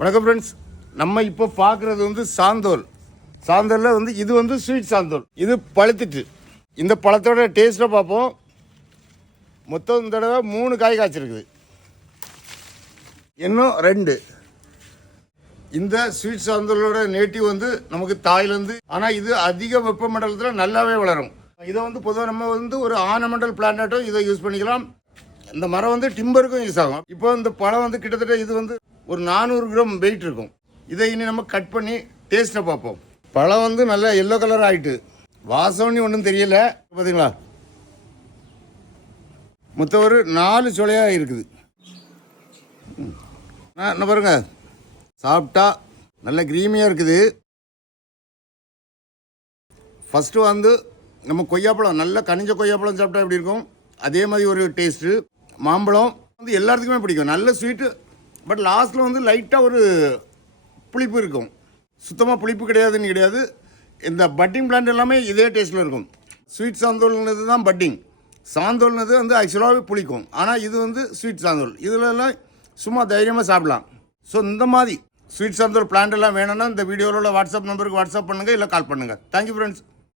வணக்கம் ஃப்ரெண்ட்ஸ், நம்ம இப்போ பார்க்குறது வந்து சாந்தோல். சாந்தோலில் வந்து இது வந்து ஸ்வீட் சாந்தோல். இது பழுத்துட்டு இந்த பழத்தோட டேஸ்ட்டை பார்ப்போம். மொத்தம் இந்த தடவை 3 காய் காய்ச்சிருக்குது, இன்னும் 2. இந்த ஸ்வீட் சாந்தோலோட நேட்டிவ் வந்து நமக்கு தாய்லாந்து. ஆனால் இது அதிக வெப்பமண்டலத்தில் நல்லாவே வளரும். இதை வந்து பொதுவாக நம்ம வந்து ஒரு ஆர்னமெண்டல் பிளான்ட்டாட்டும் இதை யூஸ் பண்ணிக்கலாம். இந்த மரம் வந்து டிம்பருக்கும் யூஸ் ஆகும். இப்போ இந்த பழம் வந்து கிட்டத்தட்ட இது வந்து ஒரு 400 கிராம் வெயிட் இருக்கும். இதை இனி நம்ம கட் பண்ணி டேஸ்ட்டை பார்ப்போம். பழம் வந்து நல்லா எல்லோ கலர் ஆகிட்டு, வாசம்னு ஒன்றும் தெரியல. பார்த்தீங்களா, மொத்தம் ஒரு 4 சொலையாக இருக்குது. என்ன பாருங்க, சாப்பிட்டா நல்ல கிரீமியாக இருக்குது. ஃபஸ்ட்டு வந்து நம்ம கொய்யாப்பழம், நல்ல கனிஞ்ச கொய்யாப்பழம் சாப்பிட்டா எப்படி இருக்கும் அதே மாதிரி ஒரு டேஸ்ட்டு. மாம்பழம் வந்து எல்லாத்துக்குமே பிடிக்கும், நல்ல ஸ்வீட்டு. பட் லாஸ்ட்டில் வந்து லைட்டாக ஒரு புளிப்பு இருக்கும். சுத்தமாக புளிப்பு கிடையாதுன்னு கிடையாது. இந்த பட்டிங் பிளான்ட் எல்லாமே இதே டேஸ்ட்டில் இருக்கும். ஸ்வீட் சாந்தோல்னது தான் பட்டிங். சாந்தோல்னது வந்து ஆக்சுவலாகவே புளிக்கும். ஆனால் இது வந்து ஸ்வீட் சாந்தோல். இதிலெல்லாம் சும்மா தைரியமாக சாப்பிடலாம். ஸோ இந்த மாதிரி ஸ்வீட் சாந்தோல் பிளான்ட் எல்லாம் வேணும்னா இந்த வீடியோவில் வாட்ஸ்அப் நம்பருக்கு வாட்ஸ்அப் பண்ணுங்கள், இல்லை கால் பண்ணுங்கள். Thank you friends.